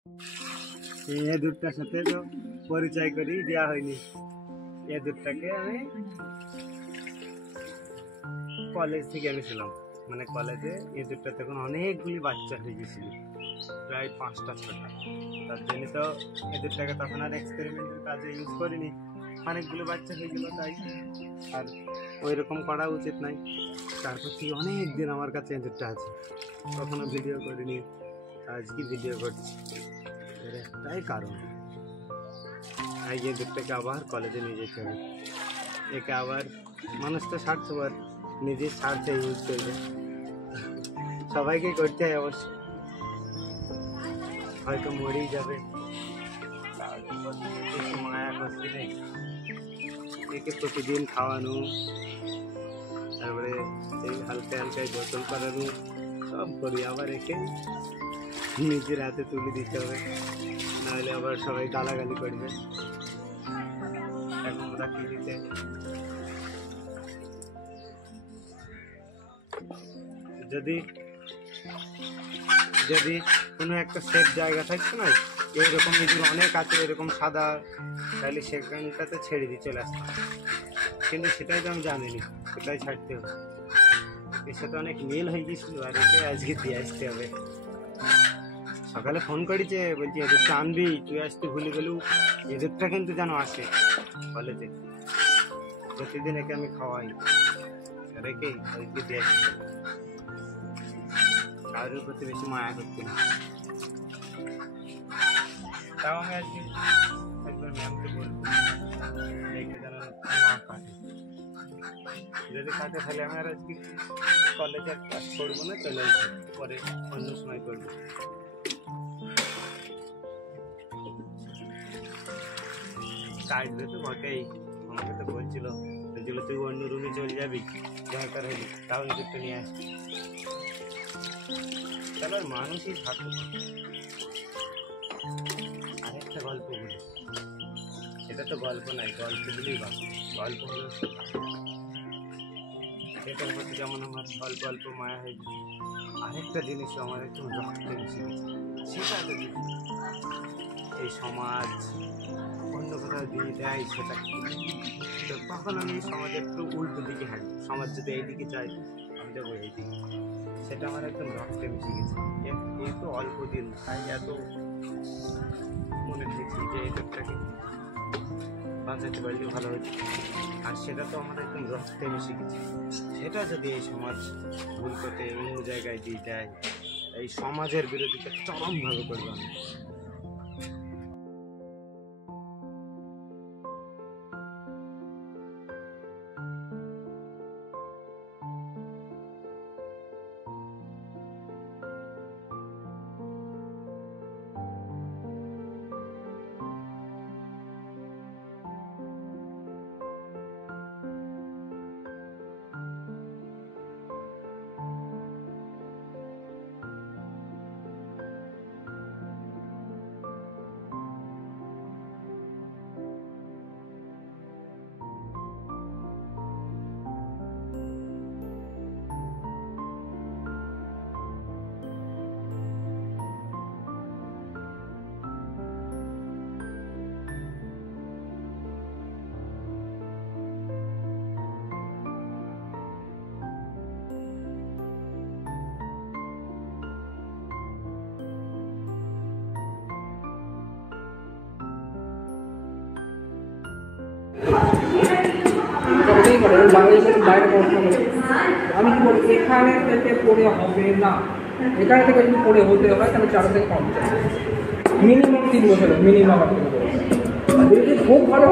এই দুধটার সাথে তো পরিচয় করি দেওয়া হয়নি। এই দুধটাকে আমি কলেজ থেকে এনেছিলাম, মানে কলেজে এই দুধটা তখন অনেকগুলি বাচ্চা হয়ে গেছিল, প্রায় 5টা 6টা। তার জন্য তো এই দুধটাকে তখন আর এক্সপেরিমেন্টের কাজে ইউজ করিনি, অনেকগুলো বাচ্চা হয়ে গেল তাই। আর ওই রকম করা উচিত নাই। তারপর থেকে অনেক দিন আমার কাছে এই দুধটা আছে, কখনো ভিডিও করিনি, আজকে ভিডিও করছি। এর একটাই কারণ, এই দুধটাকে আবার কলেজে নিয়ে যেতে হবে। একে আবার মানুষ তো স্বার্থপর, নিজের স্বার্থে ইউজ করবে, সবাইকে করতে হয় অবশ্য, হয়তো মরেই যাবে, মায়া করতে নেই। একে প্রতিদিন খাওয়ানো, তারপরে এই হালকা হালকায় গোসল করানো সব করি, আবার একে নিজের হাতে তুলে দিতে হবে, নাহলে আবার সবাই গালাগালি করবে। এখন ওরা কি দিতে, যদি যদি কোনো একটা সেফ জায়গা থাকছে না, এইরকম ইঁদুর অনেক আছে এরকম সাদা, তাহলে সেখানটাতে ছেড়ে দিয়ে চলে আসতাম, কিন্তু সেটাই তো আমি জানিনি, সেটাই ছাড়তে হবে। এর সাথে অনেক মিল হয়ে গেছিল, আর একে আজকে দিয়ে আসতে হবে। সকালে ফোন করেছে, বলছি এদেরটা আনবি, তুই আসতে ভুলে গেলু, এদেরটা কিন্তু যেন আসে কলেজে, প্রতিদিন একে আমি খাওয়াই, রেখে ওইকে দিয়ে আসতে হবে। কারোর প্রতি বেশি মায়া করতে না। তাও আমি আজকে একবার ম্যামকে বলবো রেখে যেন না কাটে, যদি কাটে তাহলে আমি আর আজকে কলেজে ক্লাস করবো না, চলে আসবো, পরে অন্য সময় করবো। কাটবে তো বটেই, আমাকে তো বলছিল তুই অন্য রুমে চলে যাবি, দরকার হলে তাও এদিকটা নিয়ে আসবি। তাহলে মানুষই থাকতো। আরেকটা গল্প বলি, এটা তো গল্প নাই, গল্পগুলি গল্প হলো সেটার প্রতি যেমন আমার অল্প অল্প মায়া হয়ে গেছে, আরেকটা জিনিস আমার একটু রক্তে মিশে গেছে। সেটা যদি এই সমাজ অন্য কোথাও দিয়ে দেয়, সেটা তো তখন আমি সমাজের একটু উল্টো দিকে হাঁটি। সমাজ যদি এইদিকে যায়, আমি যাবো এইদিকে, সেটা আমার একদম রক্তে মিশে গেছে। এই তো অল্প দিন, তাই এত মনে দেখছি যে এই লোকটাকে বাঁচাতে পারলে ভালো হয়েছে, আর সেটা তো আমার একদম রক্তে মিশে গেছে। সেটা যদি এই সমাজ ভুল করতে অন্য জায়গায় দিয়ে দেয়, এই সমাজের বিরোধিতা চরমভাবে করবে আমি। বাংলাদেশের বাইরে পড়াশোনা করে আমি কি বলি, এখানে থেকে পড়ে হবে না, এখানে থেকে যদি পড়ে হতে হয় তাহলে 4 থেকে 5 বছর, মিনিমাম 3 বছর, মিনিমাম। খুব ভালো